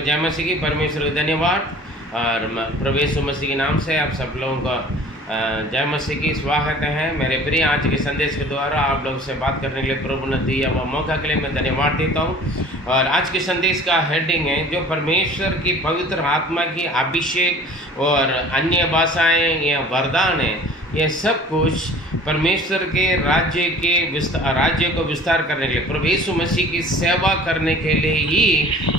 सबको जय मसीह की। परमेश्वर को धन्यवाद और प्रभु यीशु मसीह के नाम से आप सब लोगों का जय मसीह की स्वागत है। मेरे प्रिय, आज के संदेश के द्वारा आप लोगों से बात करने के लिए प्रभु ने दिया वह मौका के लिए मैं धन्यवाद देता हूँ। और आज के संदेश का हेडिंग है जो परमेश्वर की पवित्र आत्मा की अभिषेक और अन्य भाषाएं या वरदान है, ये सब कुछ परमेश्वर के राज्य को विस्तार करने के लिए, प्रभु यीशु मसीह की सेवा करने के लिए ही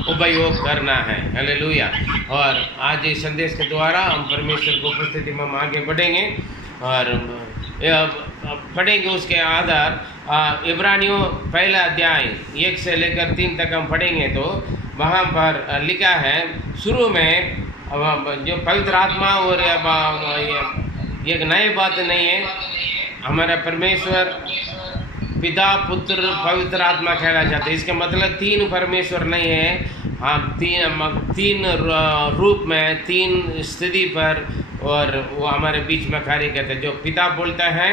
उपयोग करना है। हालेलुया। और आज इस संदेश के द्वारा हम परमेश्वर की उपस्थिति में हम आगे बढ़ेंगे और पढ़ेंगे उसके आधार इब्रानियों पहला अध्याय 1 से लेकर 3 तक हम पढ़ेंगे। तो वहाँ पर लिखा है शुरू में जो पवित्र आत्मा, और ये एक नई बात नहीं है, हमारा परमेश्वर पिता पुत्र पवित्र आत्मा कहला जाता है। इसका मतलब 3 परमेश्वर नहीं है, हाँ 3 रूप में 3 स्थिति पर, और वो हमारे बीच में कार्य करते हैं। जो पिता बोलता है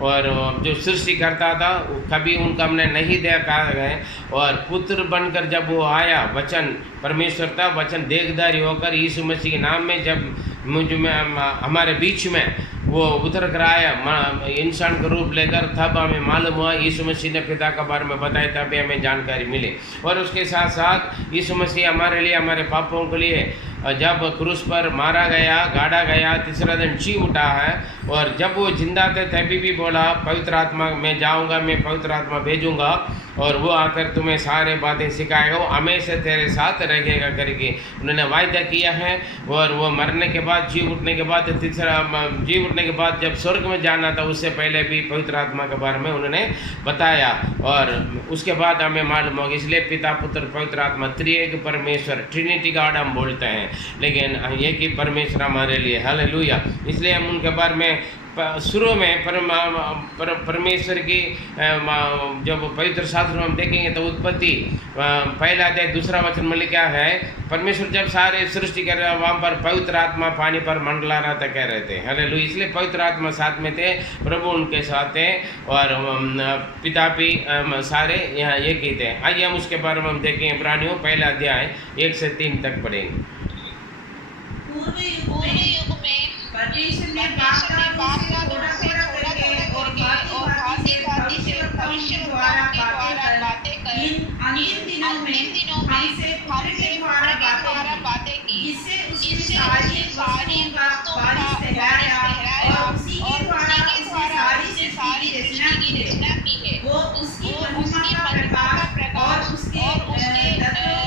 और जो सृष्टि करता था कभी उनका हमने नहीं देखा है, और पुत्र बनकर जब वो आया, वचन परमेश्वर था, वचन देहधारी होकर यीशु मसीह के नाम में जब मुझ में हमारे बीच में वो उतर कर आया इंसान का रूप लेकर, तब हमें मालूम हुआ यीशु मसीह ने पिता के बारे में बताया, तब हमें जानकारी मिली। और उसके साथ साथ यीशु मसीह हमारे लिए, हमारे पापों के लिए जब क्रूस पर मारा गया, गाड़ा गया, तीसरा दिन जी उठा है, और जब वो जिंदा थे तभी भी बोला पवित्र आत्मा मैं जाऊंगा, मैं पवित्र आत्मा भेजूंगा और वो आकर तुम्हें सारे बातें सिखाएगा, वो हमेशा तेरे साथ रहेगा करके उन्होंने वायदा किया है। और वो मरने के बाद, जी उठने के बाद, तीसरा जी उठने के बाद जब स्वर्ग में जाना था उससे पहले भी पवित्र आत्मा के बारे में उन्होंने बताया, और उसके बाद हमें मालूम होगा। इसलिए पिता पुत्र पवित्र आत्मा त्रिएक परमेश्वर, ट्रिनिटी गॉड हम बोलते हैं, लेकिन एक ही परमेश्वर हमारे लिए। हालेलुया। इसलिए हम उनके बारे में शुरू में परमेश्वर की जब पवित्र शास्त्र में हम देखेंगे तो उत्पत्ति पहला अध्याय 2 वचन में लिखा है, परमेश्वर जब सारे सृष्टि कर रहे वहाँ पर पवित्र आत्मा पानी पर मंडला रहा था, कह रहे थे। हालेलुया। इसलिए पवित्र आत्मा साथ में थे, प्रभु उनके साथ थे, और पिता भी सारे यहाँ एक ही थे। आइए हम उसके बारे में हम देखेंगे। इब्रानियों पहला अध्याय 1 से 3 तक पढ़ेंगे। पूर्व युग में परमेश्वर ने बादशाहों से थोड़ा करके और भांति से भविष्यवक्ताओं के द्वारा बातें कर इन दिनों में हमसे द्वारा बातें की, जिससे उसने सारी वस्तुओं का ठहराया और उसी के द्वारा उसने सारी सृष्टि की रचना की है। वो उसकी महिमा का प्रकाश और उसके तत्वों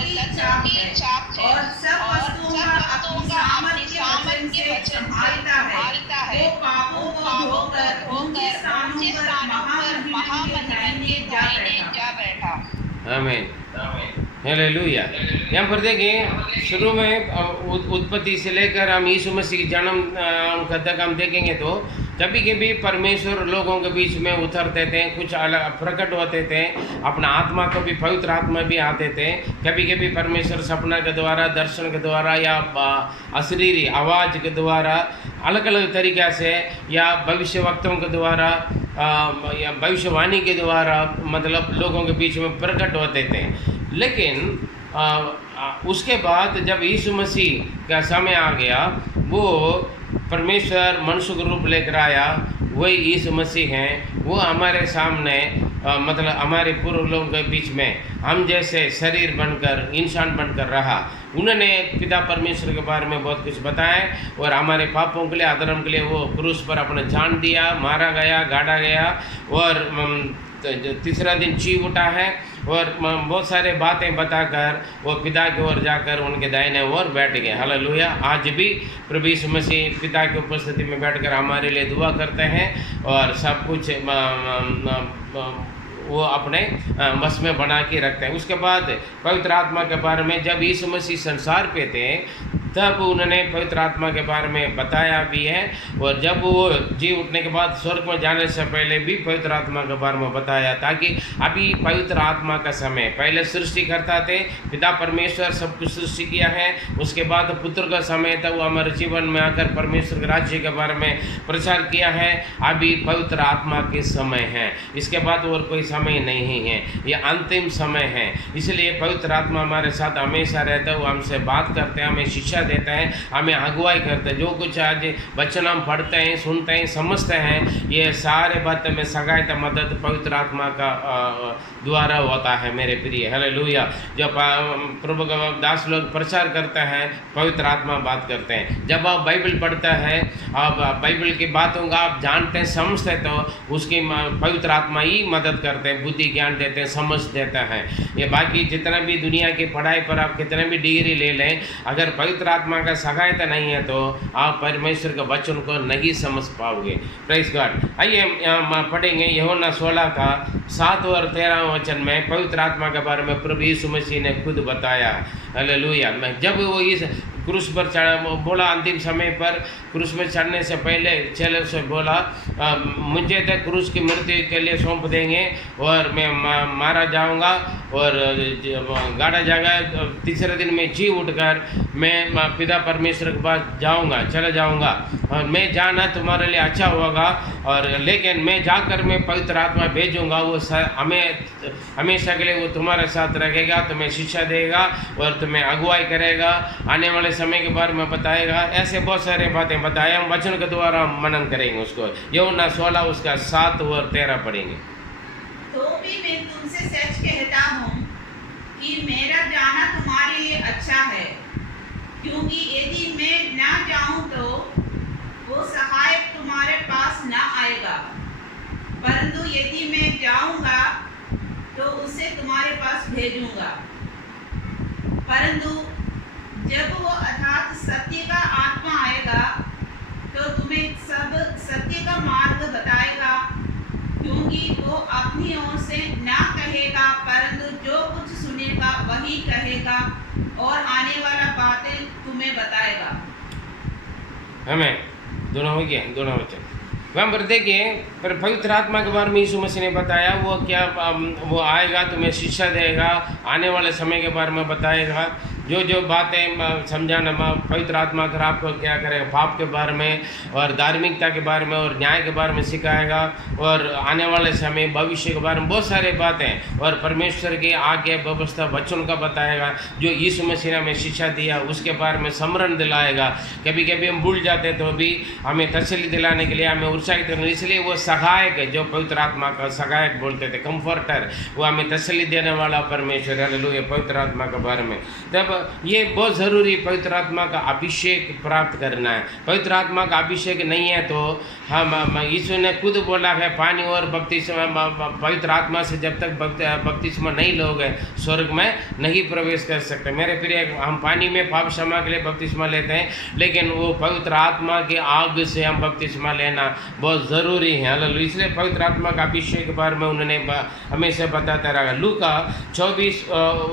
की छाप है, और सब वस्तुओं का अपने सामर्थ्य के वचन संभालता है। वो पापों को धोकर उनके स्थानों पर महामहिमन के दाहिने जा बैठा। आमीन। हालेलुया। यहाँ पर देखें शुरू में उत्पत्ति से लेकर हम यीशु मसीह की जन्म तक हम देखेंगे तो कभी कभी परमेश्वर लोगों के बीच में उतरते थे, कुछ अलग प्रकट होते थे, अपना आत्मा को भी, पवित्र आत्मा भी आते थे। कभी कभी परमेश्वर सपना के द्वारा, दर्शन के द्वारा, या अशरीरी आवाज़ के द्वारा, अलग अलग तरीक़ा से, या भविष्यवक्ताओं के द्वारा या भविष्यवाणी के द्वारा, मतलब लोगों के बीच में प्रकट होते थे। लेकिन उसके बाद जब यीशु मसीह का समय आ गया, वो परमेश्वर मनुष्य का रूप लेकर आया, वही यीशु मसीह हैं। वो हमारे सामने मतलब हमारे पूर्व लोगों के बीच में हम जैसे शरीर बनकर, इंसान बनकर रहा। उन्होंने पिता परमेश्वर के बारे में बहुत कुछ बताया, और हमारे पापों के लिए, अधर्म के लिए वो क्रूस पर अपना जान दिया, मारा गया, गाड़ा गया, और तीसरा दिन जी उठा है, और बहुत सारे बातें बताकर वो पिता की ओर जाकर उनके दाहिने ओर बैठ गए। हालेलुया। आज भी प्रभु यीशु मसीह पिता की उपस्थिति में बैठकर हमारे लिए दुआ करते हैं, और सब कुछ वो अपने बस में बना के रखते हैं। उसके बाद पवित्र आत्मा के बारे में, जब यीशु मसीह संसार पे थे तब उन्होंने पवित्र आत्मा के बारे में बताया भी है। और जब वो जी उठने के बाद स्वर्ग में जाने से पहले भी पवित्र आत्मा के बारे में बताया, ताकि अभी पवित्र आत्मा का समय, पहले सृष्टि करता थे, पिता परमेश्वर सब कुछ सृष्टि किया है, उसके बाद पुत्र का समय था, वो हमारे जीवन में आकर परमेश्वर के राज्य के बारे में प्रचार किया है। अभी पवित्र आत्मा के समय है, इसके बाद और कोई समय नहीं है, ये अंतिम समय है। इसलिए पवित्र आत्मा हमारे साथ हमेशा रहता है, वो हमसे बात करते हैं, हमें शिक्षा देते हैं, हमें अगुवाई करते हैं। जो कुछ आज वचन हम पढ़ते हैं, सुनते हैं, समझते हैं, ये सारे बातें में सहायता मदद पवित्र आत्मा का द्वारा होता है मेरे प्रिय। हालेलुया। जब प्रभु का दास लोग प्रचार करते हैं, पवित्र आत्मा बात करते हैं। जब आप बाइबल पढ़ते हैं, आप बाइबल की बातों का आप जानते हैं, समझते हैं, तो उसकी पवित्र आत्मा ही मदद करते हैं, बुद्धि ज्ञान देते हैं, समझ देते हैं। ये बाकी जितना भी दुनिया की पढ़ाई पर आप कितने भी डिग्री ले लें, अगर पवित्र आत्मा का सहायता नहीं है तो आप परमेश्वर के वचन को नहीं समझ पाओगे। Praise God. आइए हम पढ़ेंगे यूहन्ना 16 का 7 और 13 वचन में पवित्र आत्मा के बारे में प्रभु यीशु मसीह ने खुद बताया। हालेलुया। जब वो इस क्रूस पर चढ़ा, बोला अंतिम समय पर क्रूस में चढ़ने से पहले चेलों से बोला, मुझे तो क्रूस की मृत्यु के लिए सौंप देंगे और मैं मारा जाऊंगा और गाड़ा जाएगा, तीसरे दिन में जी उठकर मैं पिता परमेश्वर के पास जाऊंगा, चला जाऊंगा, और मैं जाना तुम्हारे लिए अच्छा होगा, और लेकिन मैं जाकर मैं पवित्र आत्मा भेजूंगा, वो हमें हमेशा के लिए वो तुम्हारे साथ रहेगा, तुम्हें शिक्षा देगा और तुम्हें अगुवाई करेगा, आने वाले समय के बारे में बताएगा। ऐसे बहुत सारे बातें बताए, हम वचन के द्वारा मनन करेंगे उसको। यूहन्ना 16 उसका 7 और 13 पढ़ेंगे। तो भी मैं तुमसे सच कहता हूँ कि मेरा जाना तुम्हारे लिए अच्छा है, क्योंकि यदि मैं ना जाऊं तो वो सहायक तुम्हारे पास ना आएगा, परंतु यदि मैं जाऊंगा तो उसे तुम्हारे पास भेजूंगा। परंतु जब वो अर्थात सत्य का आत्मा आएगा तो तुम्हें सब सत्य का मार्ग बताएगा, क्योंकि वो अपनी ओर से ना कहेगा, परंतु जो कुछ सुनेगा वही कहेगा और आने वाला बातें तुम्हें बताएगा। हमें दोनों हो गया, दोनों वचन वहाँ पर देखिए। पर पवित्र आत्मा के बारे में यीशु मसीह ने बताया, वो क्या वो आएगा, तुम्हें शिक्षा देगा, आने वाले समय के बारे में बताएगा, जो बातें समझाना पवित्र आत्मा कर आपको क्या करेगा, पाप के बारे में और धार्मिकता के बारे में और न्याय के बारे में सिखाएगा, और आने वाले समय भविष्य के बारे में बहुत सारे बातें, और परमेश्वर की आज्ञा व्यवस्था वचन का बताएगा। जो यीशु मसीह ने हमें शिक्षा दिया उसके बारे में स्मरण दिलाएगा। कभी कभी हम भूल जाते हैं तो भी हमें तसल्ली दिलाने के लिए, हमें उत्साहित करने, इसलिए वो सहायक है, जो पवित्र आत्मा का सहायक बोलते थे, कंफर्टर, वो हमें तसल्ली देने वाला परमेश्वर। हालेलुया। पवित्र आत्मा के बारे में तब ये बहुत ज़रूरी, पवित्र आत्मा का अभिषेक प्राप्त करना है। पवित्र आत्मा का अभिषेक नहीं है तो हम यीशु ने खुद बोला है, पानी और बपतिस्मा, पवित्र आत्मा से जब तक बपतिस्मा नहीं लोगे स्वर्ग में नहीं प्रवेश कर सकते। मेरे प्रिय, हम पानी में पाप क्षमा के लिए बपतिस्मा लेते हैं, लेकिन वो पवित्र आत्मा के आग से हम बपतिस्मा लेना बहुत ज़रूरी है। हालेलुया। इसलिए पवित्र आत्मा का अभिषेक के बारे में उन्होंने हमेशा बताता रहा। लूका 24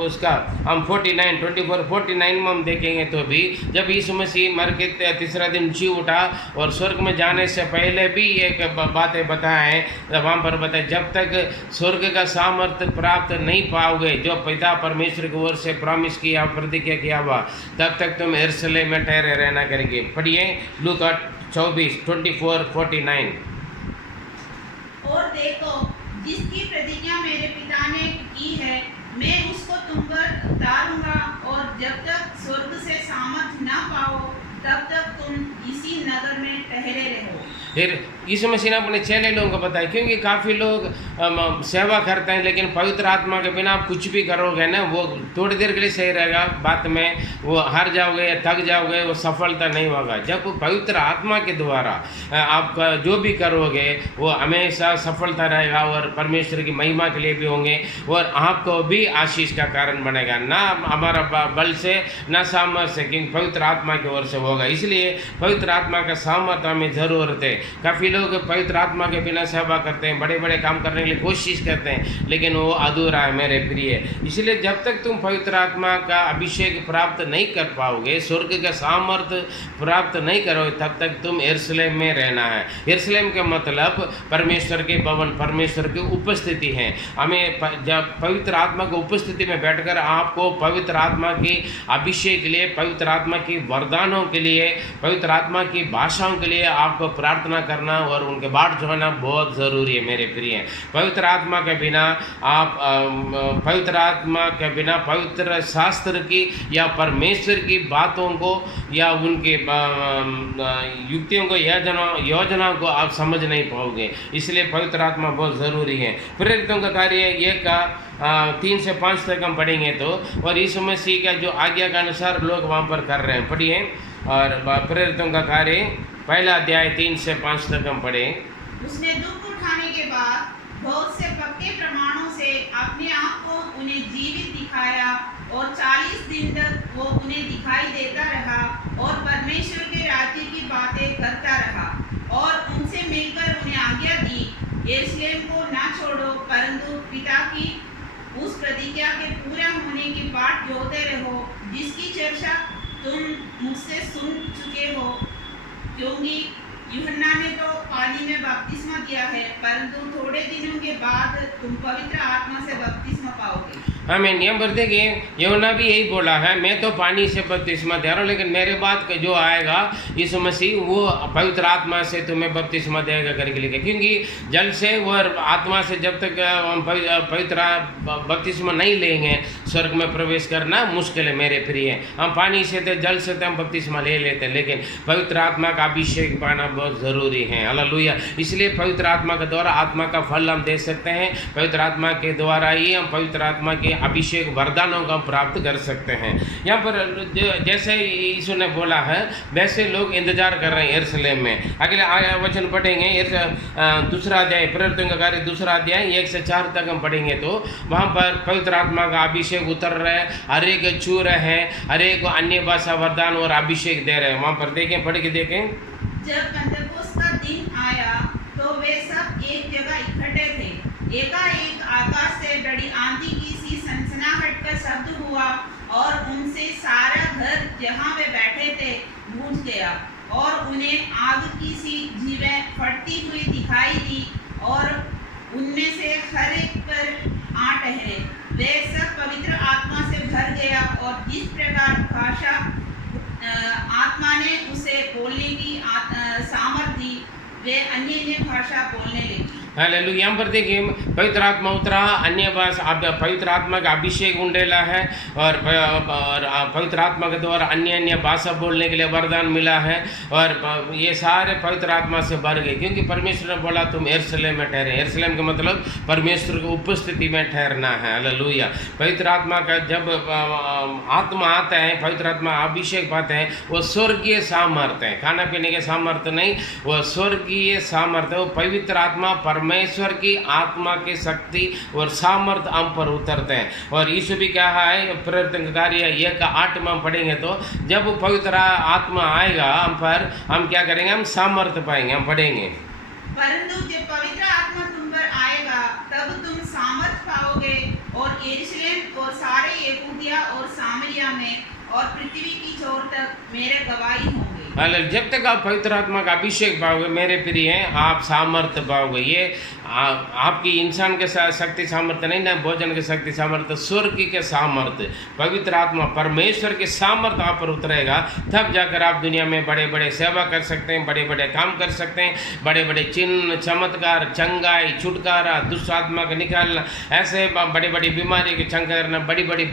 उसका हम 49 में हम देखेंगे तो भी जब यीशु मसीह मर के तीसरा दिन जी उठा और स्वर्ग में जाने से पहले भी एक बातें बताएं, वहाँ पर बताए, जब तक स्वर्ग का सामर्थ्य प्राप्त नहीं पाओगे जो पिता परमेश्वर की ओर से प्रॉमिस किया, प्रतिज्ञा किया हुआ, तब तक तुम यरूशलेम में ठहरे रहना करेंगे। पढ़िए लूका 24:49। और देखो, जिसकी प्रतिज्ञा मेरे पिता ने की है, मैं उसको तुम पर उतारूंगा, और जब तक स्वर्ग से सामर्थ ना पाओ तब तक तुम इसी नगर में ठहरे रहो। फिर यीशु मसीह ने अपने चेले लोगों को बताया, क्योंकि काफ़ी लोग सेवा करते हैं, लेकिन पवित्र आत्मा के बिना आप कुछ भी करोगे ना, वो थोड़ी देर के लिए सही रहेगा, बाद में वो हार जाओगे या थक जाओगे, वो सफलता नहीं होगा। जब पवित्र आत्मा के द्वारा आप जो भी करोगे वो हमेशा सफलता रहेगा और परमेश्वर की महिमा के लिए भी होंगे, और आपको भी आशीष का कारण बनेगा, ना हमारा बल से ना सामर्थ्य से, क्योंकि पवित्र आत्मा की ओर से होगा। इसलिए पवित्र आत्मा का सामर्थ्य हमें ज़रूरत है। काफ़ी लोग लोग पवित्र आत्मा के बिना सेवा करते हैं, बड़े बड़े काम करने के लिए कोशिश करते हैं, लेकिन वो अधूरा है मेरे प्रिय। इसलिए जब तक तुम पवित्र आत्मा का अभिषेक प्राप्त नहीं कर पाओगे, स्वर्ग का सामर्थ्य प्राप्त नहीं करोगे, तब तक तुम यरूशलेम में रहना है। यरूशलेम का मतलब परमेश्वर के भवन, परमेश्वर की उपस्थिति है। हमें जब पवित्र आत्मा की उपस्थिति में बैठकर आपको पवित्र आत्मा की अभिषेक के लिए, पवित्र आत्मा की वरदानों के लिए, पवित्र आत्मा की भाषाओं के लिए आपको प्रार्थना करना और उनके बाट जोड़ना बहुत ज़रूरी है मेरे प्रिय। पवित्र आत्मा के बिना आप पवित्र आत्मा के बिना पवित्र शास्त्र की या परमेश्वर की बातों को या उनके युक्तियों को, योजनाओं को आप समझ नहीं पाओगे। इसलिए पवित्र आत्मा बहुत ज़रूरी है। प्रेरितों का कार्य 1 का 3 से 5 तक हम पढ़ेंगे तो, और यीशु मसीह का जो आज्ञा के अनुसार लोग वहाँ पर कर रहे हैं, पढ़िए। और प्रेरितों का कार्य 1 अध्याय 3 से 5 तक हम पढ़ें। उसने दुख उठाने के बाद बहुत से पक्के प्रमाणों से अपने आप को उन्हें जीवित दिखाया और 40 दिन तक वो उन्हें दिखाई देता रहा और परमेश्वर के राज्य की बातें करता रहा और उनसे मिलकर उन्हें आज्ञा दी, यरूशलेम को ना छोड़ो, परंतु पिता की उस प्रतिज्ञा के पूरा होने की बाट जोते रहो, जिसकी चर्चा तुम मुझसे सुन चुके हो। क्योंकि यूहन्ना ने तो पानी में बपतिस्मा दिया है, परंतु थोड़े दिनों के बाद तुम पवित्र आत्मा से बपतिस्मा पाओगे। आमीन। यहाँ पर देखिए, यूहन्ना भी यही बोला है, मैं तो पानी से बपतिस्मा दे रहा हूँ, लेकिन मेरे बाद जो आएगा यीशु मसीह, वो पवित्र आत्मा से तुम्हें बपतिस्मा देगा करके लिखे। क्योंकि जल से और आत्मा से जब तक हम पवित्र बपतिस्मा नहीं लेंगे, स्वर्ग में प्रवेश करना मुश्किल है मेरे प्रिय। हम पानी से तो, जल से तो हम बपतिस्मा ले लेते हैं, लेकिन पवित्र आत्मा का अभिषेक पाना बहुत ज़रूरी है। हालेलुया। इसलिए पवित्र आत्मा के द्वारा आत्मा का फल हम दे सकते हैं। पवित्र आत्मा के द्वारा ही हम पवित्र आत्मा के अभिषेक वरदानों का प्राप्त कर सकते हैं। यहाँ पर जैसे यीशु ने बोला है, वैसे लोग इंतजार कर रहे हैं यरूशलेम में। अगले वचन पढ़ेंगे, 2 अध्याय, प्रेरितों का कार्य 2 अध्याय 1 से 4 तक हम पढ़ेंगे तो वहाँ पर पवित्र आत्मा का अभिषेक उतर रहा है, हर एक छू रहे हैं, हर एक को अन्य भाषा वरदान और अभिषेक दे रहे हैं। वहाँ पर देखें, पढ़ के देखें। जब पेंटेकोस्त का दिन आया तो वे सब एक जगह इकट्ठे थे। एकाएक आकाश से बड़ी आंधी की सी सनसनाहट का शब्द हुआ और उनसे सारा घर जहाँ वे बैठे थे गूंज गया और उन्हें आग की सी जीवें फटती हुई दिखाई दी और उनमें से हर एक पर आ ठहरे। वे सब पवित्र आत्मा से भर गया और जिस प्रकार भाषा आत्मा ने उसे बोलने की सामर्थ दी, वे अन्य भाषा बोलने लगी। हालेलुया। यहाँ पर देखिए, पवित्र आत्मा उतरा, अन्य भाषा, पवित्र आत्मा का अभिषेक उंडेला है और पवित्र आत्मा के द्वारा अन्य भाषा बोलने के लिए वरदान मिला है और ये सारे पवित्र आत्मा से भर गए। क्योंकि परमेश्वर ने बोला तुम यरूशलेम में ठहरे। यरूशलेम का मतलब परमेश्वर की उपस्थिति में ठहरना है। हालेलुया। पवित्र आत्मा का जब आत्मा आता है, पवित्र आत्मा अभिषेक पाते हैं, वो स्वर्गीय सामर्थ्य है, खाना पीने के सामर्थ्य नहीं, वो स्वर्गीय सामर्थ्य। वो पवित्र आत्मा परमेश्वर की आत्मा की शक्ति और सामर्थ्य हम पर उतरते हैं। और यीशु भी कहा है, प्रेरितों का कार्य 1:8 में हम पढ़ेंगे तो, जब वो पवित्र आत्मा आएगा हम पर, हम क्या करेंगे, हम सामर्थ्य पाएंगे। हम पढ़ेंगे, परंतु जब पवित्र आत्मा तुम पर आएगा तब तुम सामर्थ पाओगे और यरूशलेम और सारे यहूदिया और सामरिया में और पृथ्वी की छोर तक मेरे गवाही होंगे। जब तक आप पवित्र आत्मा का अभिषेक पाओगे मेरे प्रिय हैं, आप सामर्थ्य पाओगे। ये आपकी इंसान के शक्ति सामर्थ्य नहीं ना, भोजन के शक्ति सामर्थ्य, स्वर्ग के सामर्थ्य, पवित्र आत्मा परमेश्वर के सामर्थ्य आप पर उतरेगा, तब जाकर आप दुनिया में बड़े बड़े सेवा कर सकते हैं, बड़े बड़े काम कर सकते हैं, बड़े बड़े चिन्ह चमत्कार, चंगाई, छुटकारा, दुष्ट आत्मा का निकालना, ऐसे बड़ी बड़ी बीमारी की चंगा करना, बड़ी बड़ी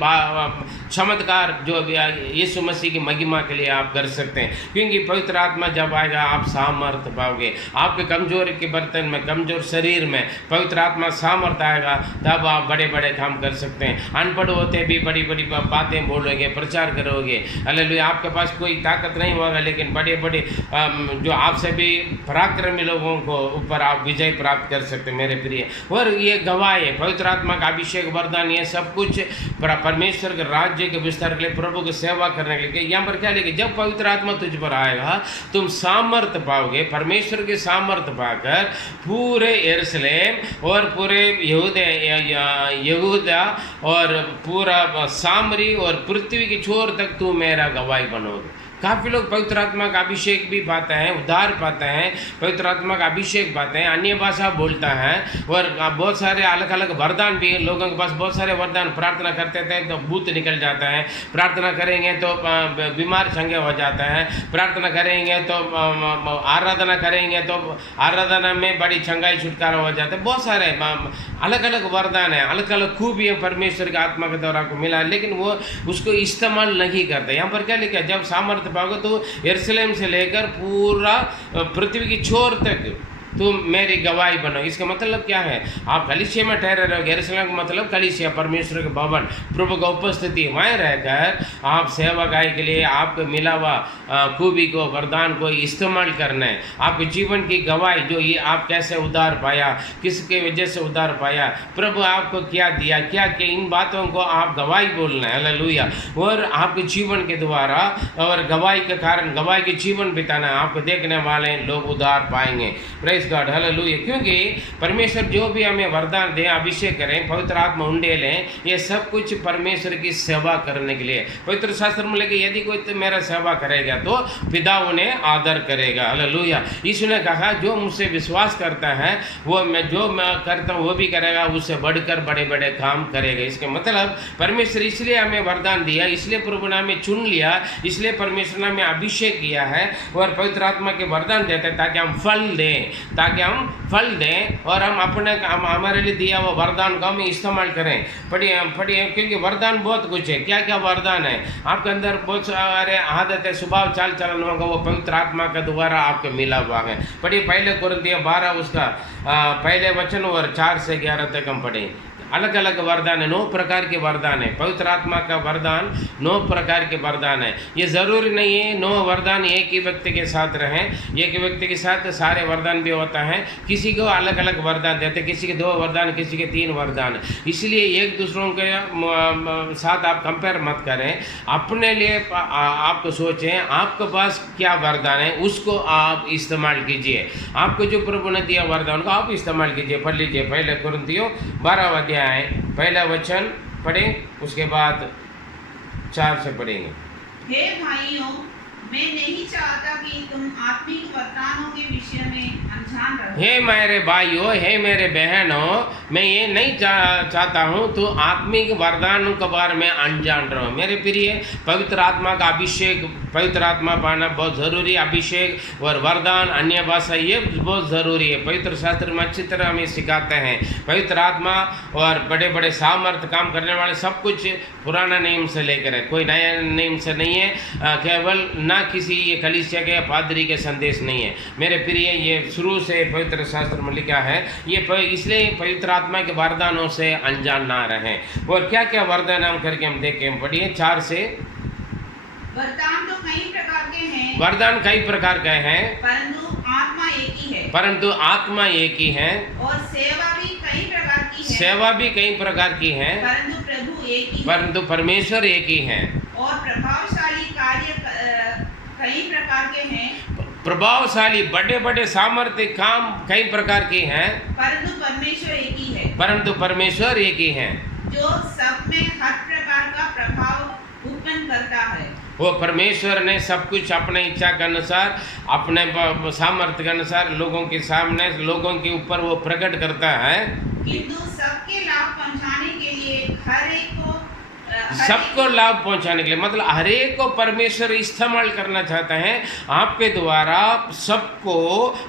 चमत्कार जो यीशु मसीह की महिमा के लिए आप कर सकते हैं। क्योंकि पवित्र आत्मा जब आएगा आप सामर्थ्य पाओगे। आपके कमजोर के बर्तन में, कमजोर शरीर में पवित्र आत्मा सामर्थ्य आएगा, तब आप बड़े बड़े काम कर सकते हैं। अनपढ़ होते भी बड़ी बड़ी बातें बोलोगे, प्रचार करोगे। हालेलुया। आपके पास कोई ताकत नहीं होगा, लेकिन बड़े बड़े जो आपसे भी पराक्रमी लोगों को ऊपर आप विजय प्राप्त कर सकते हैं मेरे प्रिय। और ये गवाह है, पवित्र आत्मा का अभिषेक, वरदान, ये सब कुछ परमेश्वर के राज्य के विस्तार के लिए, प्रभु की सेवा करने के लिए। यहाँ पर क्या लिखे, जब पवित्र आत्मा तुझ पर आएगा, तुम सामर्थ पाओगे। परमेश्वर की सामर्थ पाकर पूरे यरूशलेम और पूरे यहूदा और पूरा सामरी और पृथ्वी की छोर तक तू मेरा गवाही बनोगे। काफ़ी लोग पवित्र आत्मा का अभिषेक भी पाते हैं, उद्धार पाते हैं, पवित्र आत्मा का अभिषेक पाते हैं, अन्य भाषा बोलता है और बहुत सारे अलग अलग वरदान भी लोगों के पास बहुत सारे वरदान। प्रार्थना करते थे तो भूत निकल जाता है, प्रार्थना करेंगे तो बीमार चंगे हो जाता है, प्रार्थना करेंगे तो आराधना करेंगे तो आराधना में बड़ी चंगाई छुटकारा हो जाता है। बहुत सारे अलग अलग वरदान है, अलग अलग खूबियाँ परमेश्वर की आत्मा के द्वारा आपको मिला, लेकिन वो उसको इस्तेमाल नहीं करते। यहाँ पर क्या लिखा है, जब सामर्थ पाओगे तो यरूशलेम से लेकर पूरा पृथ्वी की छोर तक तुम मेरी गवाही बनो। इसका मतलब क्या है, आप कलीसिया में ठहरे रहोगे। यरूशलेम का मतलब कलीसिया, परमेश्वर के भवन, प्रभु का उपस्थिति। वहाँ रहकर आप सेवकाई के लिए आपको मिला हुआ खूबी को, वरदान को इस्तेमाल करना है। आपके जीवन की गवाही, जो ये आप कैसे उद्धार पाया, किसके वजह से उद्धार पाया, प्रभु आपको क्या दिया, क्या क्या, इन बातों को आप गवाही बोलना है। हालेलुया। और आपके जीवन के द्वारा और गवाही के कारण गवाही के जीवन बिताना, आपको देखने वाले लोग उद्धार पाएंगे। Praise God, hallelujah. क्योंकि परमेश्वर जो भी हमें वरदान दें, अभिषेक करें, पवित्र आत्मा उंडेलें, ये सब कुछ परमेश्वर की सेवा करने के लिए। पवित्र शास्त्र में लेके यदि कोई तो मेरा सेवा करेगा तो पिता उन्हें आदर करेगा। हालेलुया। यीशु ने कहा जो मुझसे विश्वास करता है वो मैं करता हूँ वो भी करेगा, उससे बढ़कर बड़े बड़े काम करेगा। इसका मतलब परमेश्वर इसलिए हमें वरदान दिया, इसलिए प्रभु ने हमें चुन लिया, इसलिए परमेश्वर ने हमें अभिषेक किया है और पवित्र आत्मा के वरदान देते हैं ताकि हम फल दें, ताकि हम फल दें और हम अपने हमारे लिए दिया वो वरदान का हम इस्तेमाल करें। पढ़िए क्योंकि वरदान बहुत कुछ है। क्या क्या वरदान है, आपके अंदर बहुत सारे आदतें, स्वभाव, चाल चलन होगा, वो पवित्र आत्मा के द्वारा आपको मिला हुआ है। पढ़िए पहले कुरिन्थियों 12 उसका पहले वचन और 4 से 11 तक हम पढ़ें। अलग अलग वरदान है, 9 प्रकार के वरदान है। पवित्र आत्मा का वरदान 9 प्रकार के वरदान है। ये ज़रूरी नहीं है 9 वरदान एक ही व्यक्ति के साथ रहें, एक व्यक्ति के साथ सारे वरदान भी होता है। किसी को अलग अलग वरदान देते, किसी के 2 वरदान, किसी के 3 वरदान। इसलिए एक दूसरों के साथ आप कंपेयर मत करें, अपने लिए आपको सोचें आपके पास क्या वरदान है, उसको आप इस्तेमाल कीजिए। आपको जो प्रभु ने दिया वरदान को आप इस्तेमाल कीजिए। पढ़ लीजिए पहले कुरिन्थियों 12 अध्याय पहला वचन पढ़ें, उसके बाद 4 से पढ़ेंगे। हे भाइयों, मैं नहीं चाहता कि तुम आत्मिक वरदानों के विषय में अनजान रहो। हे मेरे भाइयों, हे मेरे बहनों, मैं ये नहीं चाहता हूँ तो आत्मिक वरदानों के बारे में अनजान रहो। मेरे प्रिय, पवित्र आत्मा का अभिषेक, पवित्र आत्मा पाना बहुत ज़रूरी। अभिषेक और वरदान, अन्य भाषा, ये बहुत ज़रूरी है। पवित्र शास्त्र में अच्छी तरह हमें सिखाते हैं। पवित्र आत्मा और बड़े बड़े सामर्थ काम करने वाले सब कुछ पुराना नियम से लेकर है, कोई नया नियम से नहीं है। केवल ना किसी ये कलीसिया के पादरी के संदेश नहीं है। मेरे प्रिय, ये शुरू से पवित्र शास्त्र में लिखा है, ये इसलिए पवित्र आत्मा के वरदानों से अनजान ना रहें। और क्या क्या वरदान हम करके हम देखें, पढ़िए 4 से। वरदान तो कई प्रकार के हैं, वरदान कई प्रकार के हैं, परंतु आत्मा एक ही है। परंतु आत्मा एक ही है। और सेवा भी कई प्रकार की है, सेवा भी कई प्रकार की है, परंतु प्रभु एक ही है। परंतु परमेश्वर एक ही है। और प्रभावशाली कार्य कई प्रकार के हैं, प्रभावशाली बड़े बड़े सामर्थ्य काम कई प्रकार के हैं, परंतु परमेश्वर एक ही है। परंतु परमेश्वर एक ही है, जो सब में हर प्रकार का प्रभाव उत्पन्न करता है। वो परमेश्वर ने सब कुछ अपने इच्छा के अनुसार, अपने सामर्थ्य के अनुसार लोगों के सामने, लोगों के ऊपर वो प्रकट करता है। किंतु सबके लाभ पहुंचाने के लिए हर एक को सबको लाभ पहुंचाने के लिए, मतलब हर एक को परमेश्वर इस्तेमाल करना चाहता है। आपके द्वारा सबको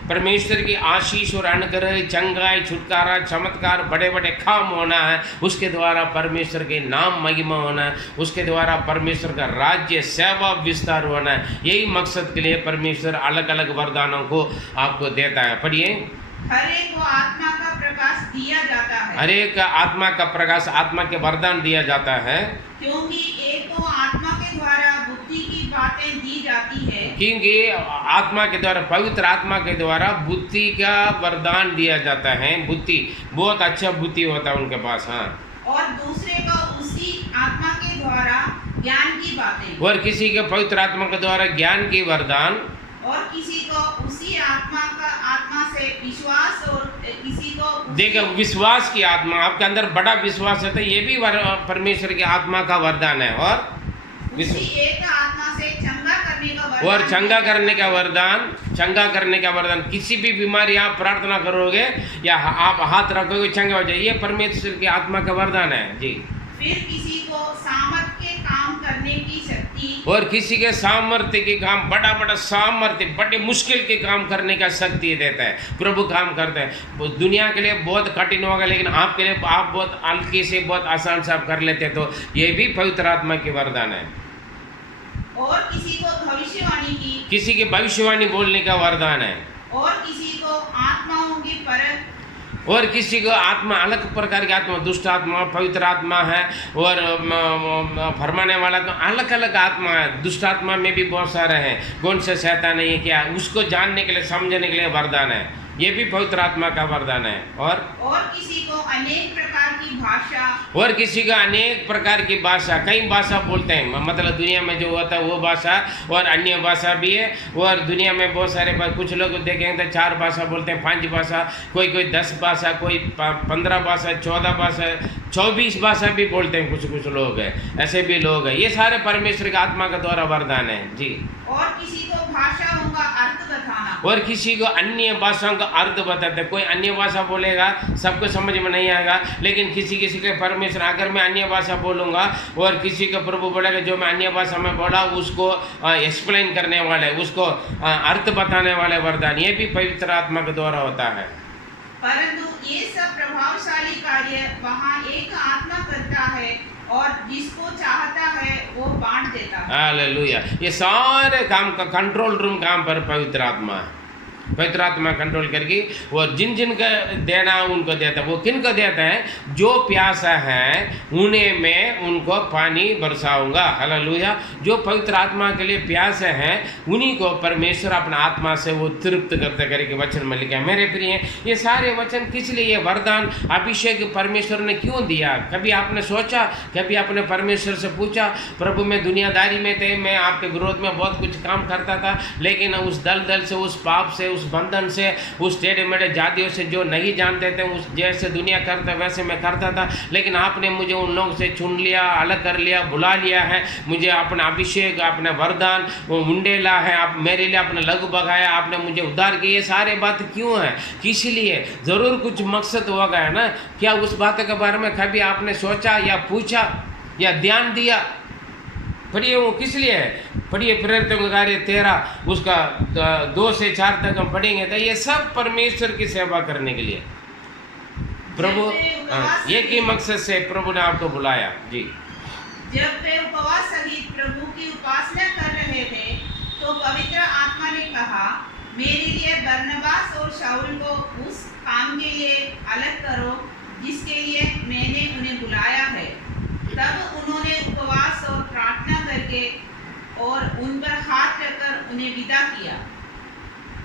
परमेश्वर की आशीष और अनुग्रह, चंगाई, छुटकारा, चमत्कार, बड़े बड़े काम होना है। उसके द्वारा परमेश्वर के नाम महिमा होना है, उसके द्वारा परमेश्वर का राज्य, सेवा विस्तार होना है। यही मकसद के लिए परमेश्वर अलग अलग वरदानों को आपको देता है। पढ़िए, हर एक को आत्मा का प्रकाश दिया जाता है। हर एक आत्मा का प्रकाश, आत्मा के वरदान दिया जाता है, क्योंकि एक को आत्मा के द्वारा बुद्धि की बातें दी जाती है। क्योंकि आत्मा के द्वारा, पवित्र आत्मा के द्वारा बुद्धि का वरदान दिया जाता है। बुद्धि, बहुत अच्छा बुद्धि होता है उनके पास। हाँ। और दूसरे को उसी आत्मा के द्वारा ज्ञान की बातें, और किसी के पवित्र आत्मा के द्वारा ज्ञान की वरदान, और किसी को उसी आत्मा से विश्वास, और किसी को देखो विश्वास की आत्मा, आपके अंदर बड़ा विश्वास है तो ये भी परमेश्वर की आत्मा का वरदान है। और उसी एक आत्मा से चंगा करने का वरदान, और चंगा करने का वरदान, चंगा करने का वरदान। किसी भी बीमारी आप प्रार्थना करोगे या आप हाथ रखोगे चंगा हो जाए, ये परमेश्वर की आत्मा का वरदान है जी। फिर किसी को सामर्थ के काम करने की शक्ति, और किसी के सामर्थ्य के काम, बड़ा बड़ा सामर्थ्य, बड़े मुश्किल के काम करने का शक्ति देता है। प्रभु काम करते हैं, वो दुनिया के लिए बहुत कठिन होगा लेकिन आपके लिए आप बहुत हल्के से बहुत आसान से आप कर लेते हैं, तो ये भी पवित्र आत्मा के वरदान है। और किसी को भविष्यवाणी की, किसी के भविष्यवाणी बोलने का वरदान है। और किसी को आत्माओं की परख, और किसी को आत्मा, अलग प्रकार की आत्मा, दुष्ट आत्मा, पवित्र आत्मा है, और फरमाने वाला, तो अलग अलग आत्मा है। दुष्ट आत्मा में भी बहुत सारे हैं, कौन सा शैतान है ये क्या, उसको जानने के लिए, समझने के लिए वरदान है, ये भी पवित्र आत्मा का वरदान है। और किसी को अनेक प्रकार की भाषा, और किसी का अनेक प्रकार की भाषा, कई भाषा बोलते हैं, मतलब दुनिया में जो होता है वो भाषा, और अन्य भाषा भी है। और दुनिया में बहुत सारे, कुछ लोग देखेंगे तो 4 भाषा बोलते हैं, 5 भाषा, कोई 10 भाषा, कोई 15 भाषा, 14 भाषा, 24 भाषा भी बोलते हैं, कुछ लोग हैं, ऐसे भी लोग हैं। ये सारे परमेश्वर की आत्मा के द्वारा वरदान है जी। और किसी को भाषाओं का अर्थ बताना, और किसी को अन्य भाषाओं का अर्थ बताते हैं। कोई अन्य भाषा बोलेगा, सबको समझ में नहीं आएगा, लेकिन किसी के परमेश्वर, अगर मैं अन्य भाषा बोलूँगा और किसी का प्रभु बोलेगा जो मैं अन्य भाषा में बोला उसको एक्सप्लेन करने वाले, उसको अर्थ बताने वाले वरदान, ये भी पवित्र आत्मा के द्वारा होता है। परंतु ये सब प्रभावशाली कार्य वहाँ एक आत्मा करता है, और जिसको चाहता है वो बांट देता है। हालेलुया। ये सारे काम का कंट्रोल रूम काम पर पवित्र आत्मा है। पवित्र आत्मा कंट्रोल करके वो जिन का देना उनको देता है। वो किन को देता है? जो प्यासा है उन्हें मैं उनको पानी बरसाऊंगा। हालेलुया। जो पवित्र आत्मा के लिए प्यासे हैं उन्हीं को परमेश्वर अपना आत्मा से वो तृप्त करते करके वचन में लिखा है। मेरे प्रिय, ये सारे वचन किस लिए, ये वरदान अभिषेक परमेश्वर ने क्यों दिया? कभी आपने सोचा, कभी आपने परमेश्वर से पूछा, प्रभु मैं दुनियादारी में थे, मैं आपके विरोध में बहुत कुछ काम करता था, लेकिन उस दल से, उस पाप से, उस बंधन से, उस टेढ़े मेढ़े जातियों से जो नहीं जानते थे, उस जैसे दुनिया करता वैसे मैं करता था, लेकिन आपने मुझे उन लोगों से चुन लिया, अलग कर लिया, बुला लिया है, मुझे अपना अभिषेक, अपना वरदान वो मुंडेला है, आप मेरे लिए अपना लघु बगाया, आपने मुझे उद्धार किया। ये सारे बात क्यों है, किस लिए? ज़रूर कुछ मकसद होगा, है ना? क्या उस बात के बारे में कभी आपने सोचा या पूछा या ध्यान दिया? पढ़िए वो किस लिए है, पढ़िए प्रेरितों का कार्य 13 उसका 2 से 4 तक हम पढ़ेंगे। तो ये सब परमेश्वर की सेवा करने के लिए प्रभु एक ही मकसद से प्रभु ने आपको बुलाया जी। जब वे उपवास सहित प्रभु की उपासना कर रहे थे तो पवित्र आत्मा ने कहा, मेरे लिए बरनबास और शाऊल को उस काम के लिए अलग करो जिसके लिए मैंने उन्हें बुलाया है। तब उन्होंने उपवास और प्रार्थना करके और उन पर हाथ रखकर उन्हें विदा किया।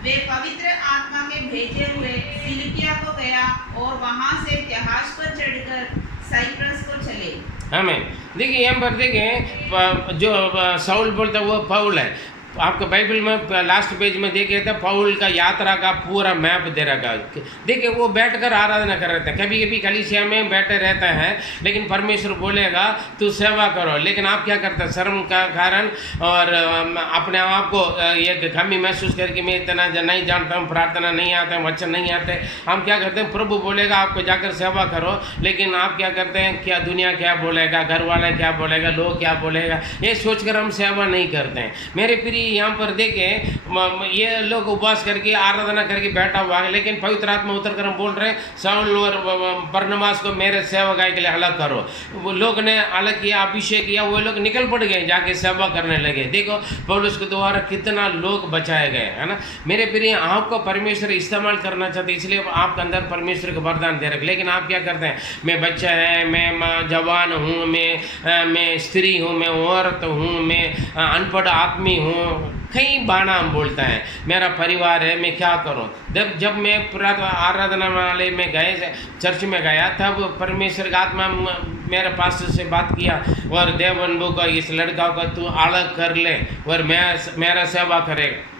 वे पवित्र आत्मा के भेजे हुए फिलिपिया को गया और वहां से जहाज पर चढ़कर साइप्रस को चले। आमीन। देखिए यहाँ पर देखें, जो शाऊल बोलता है वो पौल है। आपके बाइबल में लास्ट पेज में देखिए तो पौल का यात्रा का पूरा मैप दे रखा है। देखिए वो बैठकर आराधना कर रहे थे, कभी कभी कलीसिया में बैठे रहते हैं, लेकिन परमेश्वर बोलेगा तू सेवा करो, लेकिन आप क्या करते हैं? शर्म का कारण और अपने आप को एक कमी महसूस करके मैं इतना नहीं जानता हूँ, प्रार्थना नहीं आता है, वचन नहीं आते, हम क्या करते हैं? प्रभु बोलेगा आपको जाकर सेवा करो, लेकिन आप क्या करते हैं? क्या दुनिया क्या बोलेगा, घर वाले क्या बोलेगा, लोग क्या बोलेगा, ये सोचकर हम सेवा नहीं करते हैं। मेरे प्रिय, यहाँ पर देखें ये लोग उपवास करके आराधना करके बैठा हुआ है, लेकिन पवित्र आत्मा उतर कर हम बोल रहे हैं शाऊल और बरनबास को मेरे सेवकाई के लिए अलग करो। वो लोग ने अलग किया, अभिषेक किया, वो लोग निकल पड़ गए, जाके सेवा करने लगे। देखो पौलुस के द्वारा कितना लोग बचाए गए, है ना? मेरे प्रिय, आपको परमेश्वर इस्तेमाल करना चाहते, इसलिए आपके अंदर परमेश्वर का वरदान दे रखे, लेकिन आप क्या करते हैं? मैं बच्चा है, मैं जवान हूँ, मैं स्त्री हूँ, मैं औरत हूँ, मैं अनपढ़ आदमी हूँ, कई बाणा बोलता है, मेरा परिवार है, मैं क्या करूं। जब मैं आराधनालय में गए, चर्च में गया, तब परमेश्वर का आत्मा मेरे पास्टर से बात किया और देवबंधु का इस लड़का का तू अलग कर ले और मेरा सेवा करेगा।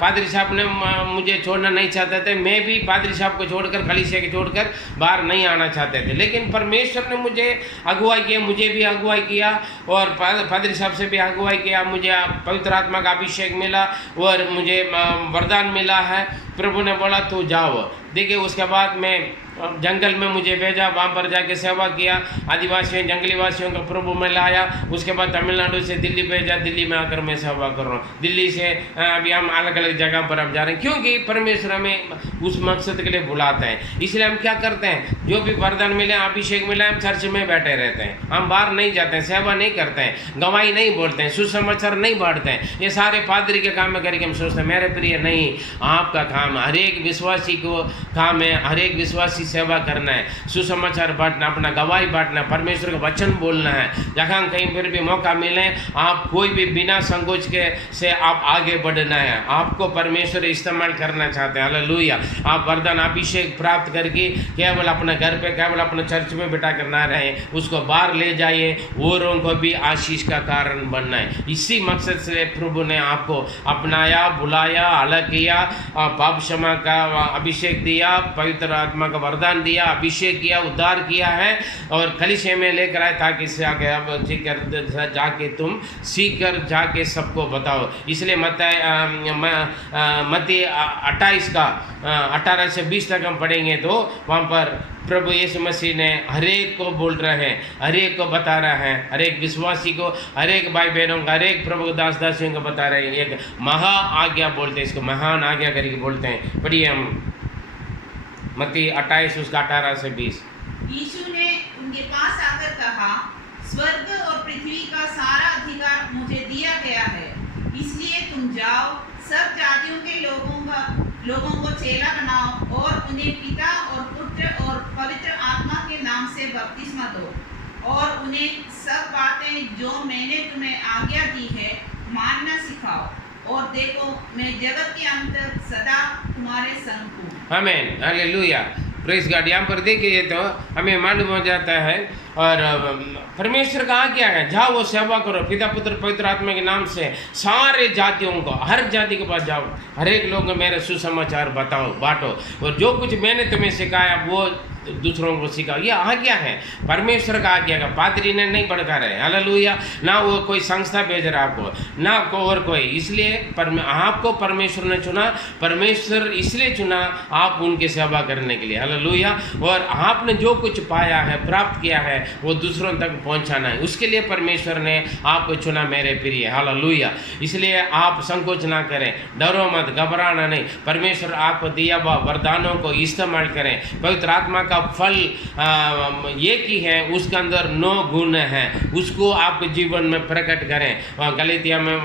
पादरी साहब ने मुझे छोड़ना नहीं चाहते थे, मैं भी पादरी साहब को छोड़कर, कलीसिया के छोड़कर बाहर नहीं आना चाहते थे, लेकिन परमेश्वर ने मुझे अगुवाई किया, मुझे भी अगुवाई किया और पादरी साहब से भी अगुवाई किया। मुझे पवित्र आत्मा का अभिषेक मिला और मुझे वरदान मिला है। प्रभु ने बोला तू जाओ। देखिए, उसके बाद मैं जंगल में मुझे भेजा, वहाँ पर जाके सेवा किया, आदिवासियों जंगली वासियों को प्रभु में लाया। उसके बाद तमिलनाडु से दिल्ली भेजा, दिल्ली में आकर मैं सेवा कर रहा हूँ। दिल्ली से अभी हम अलग अलग जगह पर हम जा रहे हैं, क्योंकि परमेश्वर हमें उस मकसद के लिए बुलाते हैं। इसलिए हम क्या करते हैं, जो भी वरदान मिले, अभिषेक मिला, हम चर्च में बैठे रहते हैं, हम बाहर नहीं जाते हैं, सेवा नहीं करते हैं, गवाही नहीं बोलते हैं, सुसमाचार नहीं बांटते हैं। ये सारे पादरी के काम में करके हम सोचते हैं मेरे प्रिय नहीं, आपका काम, हर एक विश्वासी को काम है, हर एक विश्वासी सेवा करना है, सुसमाचार बांटना, अपना गवाही बांटना, परमेश्वर का वचन बोलना है। जहाँ कहीं पर भी मौका मिले, आप कोई भी बिना संकोच के से आप आगे बढ़ना है। आपको परमेश्वर इस्तेमाल करना चाहते हैं। हालेलुया। आप वरदान अभिषेक प्राप्त करके केवल अपने घर पे, केवल अपने चर्च में बिठा कर ना रहे, उसको बाहर ले जाइए, औरों को भी आशीष का कारण बनना है। इसी मकसद से प्रभु ने आपको अपनाया, बुलाया, अलग किया, पाप क्षमा का अभिषेक दिया, पवित्र आत्मा का वरदान दिया, अभिषेक किया, उद्धार किया है और कलीसिया में लेकर आए, ताकि इससे आगे अब जाके तुम सीख कर जाके सबको बताओ। इसलिए मत्ती 28 का 18 से 20 तक हम पढ़ेंगे, तो वहाँ पर प्रभु यीशु मसीह ने हरेक को बोल रहे हैं, हरेक को बता रहा है, हरेक विश्वासी को, हरेक भाई बहनों को, हरेक प्रभु दास दासियों को बता रहे हैं। एक महा आज्ञा बोलते हैं, इसको महान आज्ञा करके बोलते हैं। पढ़िए हम मत्ती 28 उसका 18 से 20। यीशु ने उनके पास आकर कहा, स्वर्ग और पृथ्वी का सारा अधिकार मुझे दिया गया है, इसलिए तुम जाओ, सब जातियों के लोगों को चेला बनाओ और उन्हें पिता और पुत्र और पवित्र आत्मा के नाम से बपतिस्मा दो और उन्हें सब बातें जो मैंने तुम्हें आज्ञा दी है मानना सिखाओ, और देखो मैं जगत के अंत तक सदा तुम्हारे संग हूँ। आमीन, हालेलुया, प्रेज गॉड। यहाँ पर देखिए तो हमें मालूम हो जाता है, और परमेश्वर का आज्ञा है, जाओ वो सेवा करो, पिता पुत्र पवित्र आत्मा के नाम से सारे जातियों को, हर जाति के पास जाओ, हर एक लोग को मेरे सुसमाचार बताओ, बांटो, और जो कुछ मैंने तुम्हें सिखाया वो दूसरों को सिखाओ। ये आज्ञा है, परमेश्वर का आज्ञा का। पादरी ने नहीं भड़का रहे, हालेलुया, ना वो कोई संस्था भेज रहा आपको, ना और कोई। इसलिए आपको परमेश्वर ने चुना, परमेश्वर इसलिए चुना आप उनकी सेवा करने के लिए, हालेलुया। और आपने जो कुछ पाया है, प्राप्त किया है, वो दूसरों तक पहुंचाना है, उसके लिए परमेश्वर ने आपको चुना मेरे प्रिय, हालेलुया। इसलिए आप संकोच ना करें, डरो मत, घबराना नहीं। परमेश्वर आपको दिया हुआ वरदानों को इस्तेमाल करें। पवित्र आत्मा का फल एक ही है, उसके अंदर 9 गुण हैं, उसको आप जीवन में प्रकट करें। गलातिया में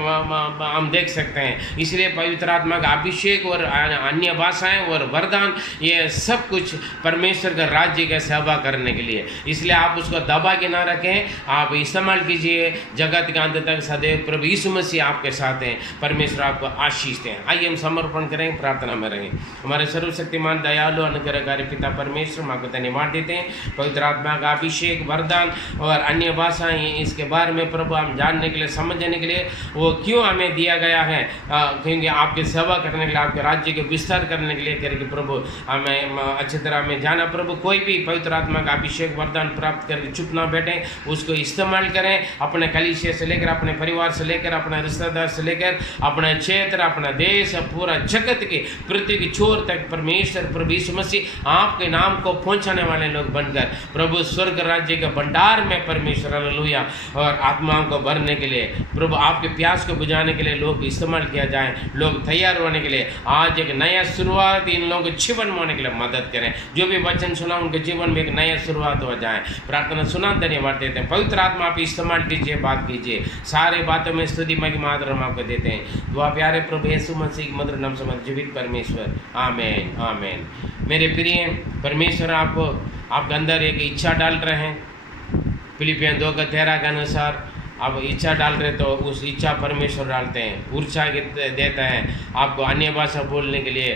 हम देख सकते हैं। इसलिए पवित्र आत्मा का अभिषेक और अन्य भाषाएं और वरदान, ये सब कुछ परमेश्वर का राज्य का सेवा करने के लिए। इसलिए आप उसको दबा के ना रखें, आप इस्तेमाल कीजिए। जगत के अंत तक सदैव प्रभु यीशु मसीह आपके साथ हैं। परमेश्वर आपको आशीष दें। आइए हम समर्पण करें, प्रार्थना में रहें। हमारे सर्वशक्तिमान दयालु अनुग्रहकारी पिता परमेश्वर, आपको धन्यवाद देते हैं। पवित्र आत्मा का अभिषेक, वरदान और अन्य भाषाएं, इसके बारे में प्रभु हम जानने के लिए, समझने के लिए, वो क्यों हमें दिया गया है, क्योंकि आपकी सेवा करने के लिए, आपके राज्य के विस्तार करने के लिए करके प्रभु हमें अच्छी तरह में जाना। प्रभु कोई भी पवित्र आत्मा का अभिषेक वरदान प्राप्त करके चुप ना बैठे, उसको इस्तेमाल करें। अपने कलीसिया से लेकर, अपने परिवार से लेकर, अपने रिश्तेदार से लेकर, अपने क्षेत्र, अपना देश, पूरा जगत के पृथ्वी की छोर तक परमेश्वर प्रभु यीशु मसीह आपके नाम को पहुंचाने वाले लोग बनकर प्रभु स्वर्ग राज्य के भंडार में परमेश्वर, हालेलुया, और आत्माओं को भरने के लिए, प्रभु आपके प्यास को बुझाने के लिए लोग इस्तेमाल किया जाए, लोग तैयार होने के लिए। आज एक नया शुरुआत इन लोगों के जीवन में होने के लिए मदद करें। जो भी वचन सुना उनके जीवन में एक नया शुरुआत हो जाए। प्रार्थना सुना, धन्यवाद देते हैं। पवित्र आत्मा आप इस्तेमाल कीजिए, बात कीजिए, सारे बातों में स्तुति महिमा आदर हम आपको देते हैं। दुआ प्यारे प्रभु यीशु मसीह की मधुर नाम से जीवित परमेश्वर, आमीन, आमीन। मेरे प्रिय, परमेश्वर आपको आपके अंदर एक इच्छा डाल रहे हैं। फिलिपियन 2:13 के अनुसार आप इच्छा डाल रहे तो उस इच्छा परमेश्वर डालते हैं, ऊर्जा देता है आपको अन्य भाषा बोलने के लिए,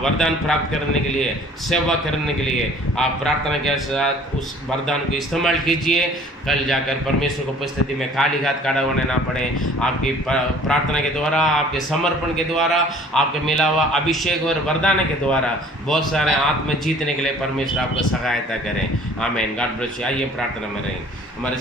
वरदान प्राप्त करने के लिए, सेवा करने के लिए। आप प्रार्थना के साथ उस वरदान को इस्तेमाल कीजिए। कल जाकर परमेश्वर को उपस्थिति में खाली हाथ खड़ा होने ना पड़े। आपकी प्रार्थना के द्वारा, आपके समर्पण के द्वारा, आपके मिला हुआ अभिषेक और वरदान के द्वारा बहुत सारे आत्मा जीतने के लिए परमेश्वर आपको सहायता करें। आमीन। God bless you. आइए प्रार्थना में रहें। हमारे